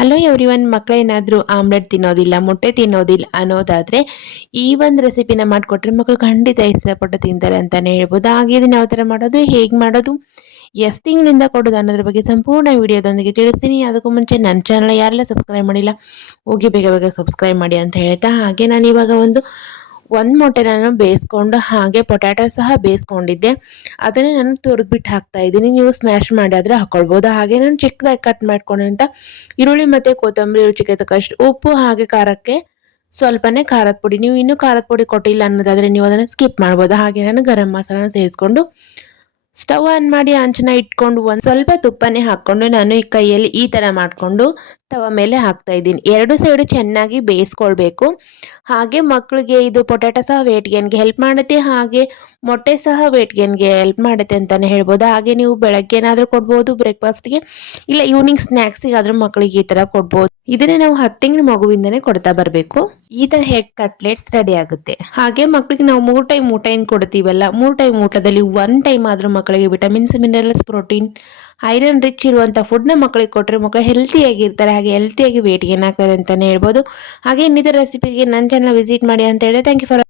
Hello everyone, ಮಕ್ಕಳೇನಾದರೂ omelette ತಿನ್ನೋದಿಲ್ಲ, ಮೊಟ್ಟೆ ತಿನ್ನೋದಿಲ್ಲ ಅನ್ನೋದಾದರೆ ಈ ಒಂದು ರೆಸಿಪಿನ ಮಾಡಿಕೊಟ್ರೆ ಮಕ್ಕಳು ಖಂಡಿತ ಇಷ್ಟಪಟ್ಟು ತಿಂತಾರೆ ಅಂತಲೇ ಹೇಳ್ಬೋದು. ಹಾಗೆ ಇದನ್ನು ಯಾವ ಥರ ಮಾಡೋದು, ಹೇಗೆ ಮಾಡೋದು, ಎಷ್ಟು ತಿಂಗಳಿಂದ ಕೊಡೋದು ಅನ್ನೋದ್ರ ಬಗ್ಗೆ ಸಂಪೂರ್ಣ ವಿಡಿಯೋದೊಂದಿಗೆ ತಿಳಿಸ್ತೀನಿ. ಅದಕ್ಕೂ ಮುಂಚೆ ನನ್ನ ಚಾನಲ್ ಯಾರೆಲ್ಲ ಸಬ್ಸ್ಕ್ರೈಬ್ ಮಾಡಿಲ್ಲ ಹೋಗಿ ಬೇಗ ಬೇಗ ಸಬ್ಸ್ಕ್ರೈಬ್ ಮಾಡಿ ಅಂತ ಹೇಳ್ತಾ, ಹಾಗೆ ನಾನು ಇವಾಗ ಒಂದು ಮೊಟ್ಟೆ ನಾನು ಬೇಯಿಸ್ಕೊಂಡು ಹಾಗೆ ಪೊಟ್ಯಾಟೊ ಸಹ ಬೇಯಿಸ್ಕೊಂಡಿದ್ದೆ, ಅದನ್ನೇ ನಾನು ತುರಿದ್ಬಿಟ್ಟು ಹಾಕ್ತಾ ಇದ್ದೀನಿ. ನೀವು ಸ್ಮ್ಯಾಶ್ ಮಾಡಿ ಆದರೆ ಹಾಕ್ಕೊಳ್ಬೋದು. ಹಾಗೆ ನಾನು ಚಿಕ್ಕದಾಗಿ ಕಟ್ ಮಾಡ್ಕೊಂಡಂತ ಈರುಳ್ಳಿ ಮತ್ತು ಕೊತ್ತಂಬರಿ, ರುಚಿಗೆ ತಕ್ಕಷ್ಟು ಉಪ್ಪು, ಹಾಗೆ ಖಾರಕ್ಕೆ ಸ್ವಲ್ಪನೇ ಖಾರದ ಪುಡಿ. ನೀವು ಇನ್ನೂ ಖಾರದ ಪುಡಿ ಕೊಟ್ಟಿಲ್ಲ ಅನ್ನೋದಾದರೆ ನೀವು ಅದನ್ನು ಸ್ಕಿಪ್ ಮಾಡ್ಬೋದು. ಹಾಗೆ ನಾನು ಗರಂ ಮಸಾಲ ಸೇರಿಸ್ಕೊಂಡು ಸ್ಟವ್ ಆನ್ ಮಾಡಿ ಹಂಚನ್ನ ಇಟ್ಕೊಂಡು ಒಂದು ಸ್ವಲ್ಪ ತುಪ್ಪನೇ ಹಾಕ್ಕೊಂಡು ನಾನು ಈ ಕೈಯಲ್ಲಿ ಈ ಥರ ಮಾಡಿಕೊಂಡು ತವ ಮೇಲೆ ಹಾಕ್ತಾ ಇದ್ದೀನಿ. ಎರಡು ಸೈಡು ಚೆನ್ನಾಗಿ ಬೇಯಿಸ್ಕೊಳ್ಬೇಕು. ಹಾಗೆ ಮಕ್ಕಳಿಗೆ ಇದು ಪೊಟ್ಯಾಟೊ ಸಹ ವೇಟ್ ಗೇನ್ಗೆ ಹೆಲ್ಪ್ ಮಾಡುತ್ತೆ, ಹಾಗೆ ಮೊಟ್ಟೆ ಸಹ ವೇಟ್ ಗೇನ್ಗೆ ಹೆಲ್ಪ್ ಮಾಡುತ್ತೆ ಅಂತಲೇ ಹೇಳ್ಬೋದು. ಹಾಗೆ ನೀವು ಬೆಳಗ್ಗೆ ಏನಾದರೂ ಕೊಡ್ಬೋದು ಬ್ರೇಕ್ಫಾಸ್ಟ್ಗೆ, ಇಲ್ಲ ಈವ್ನಿಂಗ್ ಸ್ನ್ಯಾಕ್ಸಿಗಾದರೂ ಮಕ್ಕಳಿಗೆ ಈ ಥರ ಕೊಡ್ಬೋದು. ಇದನ್ನೇ ನಾವು 10 ತಿಂಗಳ ಮಗುವಿಂದನೇ ಕೊಡ್ತಾ ಬರಬೇಕು. ಈ ಥರ ಹೆಗ್ ಕಟ್ಲೆಟ್ಸ್ ರೆಡಿ ಆಗುತ್ತೆ. ಹಾಗೆ ಮಕ್ಕಳಿಗೆ ನಾವು 3 ಟೈಮ್ ಊಟ ಏನು ಕೊಡ್ತೀವಲ್ಲ, 3 ಟೈಮ್ ಊಟದಲ್ಲಿ 1 ಟೈಮ್ ಆದರೂ ಮಕ್ಕಳಿಗೆ vitamins, minerals, protein, iron rich ಇರುವಂಥ ಫುಡ್ನ ಮಕ್ಕಳಿಗೆ ಕೊಟ್ಟರೆ ಮಕ್ಕಳು ಹೆಲ್ತಿಯಾಗಿರ್ತಾರೆ, ಹಾಗೆ ಹೆಲ್ತಿಯಾಗಿ ವೇಟ್ ಗೇನ್ ಆಗ್ತಾರೆ ಅಂತಲೇ ಹೇಳ್ಬೋದು. ಹಾಗೆ ಇನ್ನಿತರ ರೆಸಿಪಿಗೆ ನನ್ನ ಚಾನಲ್ ವಿಸಿಟ್ ಮಾಡಿ ಅಂತ ಹೇಳಿದೆ. Thank you for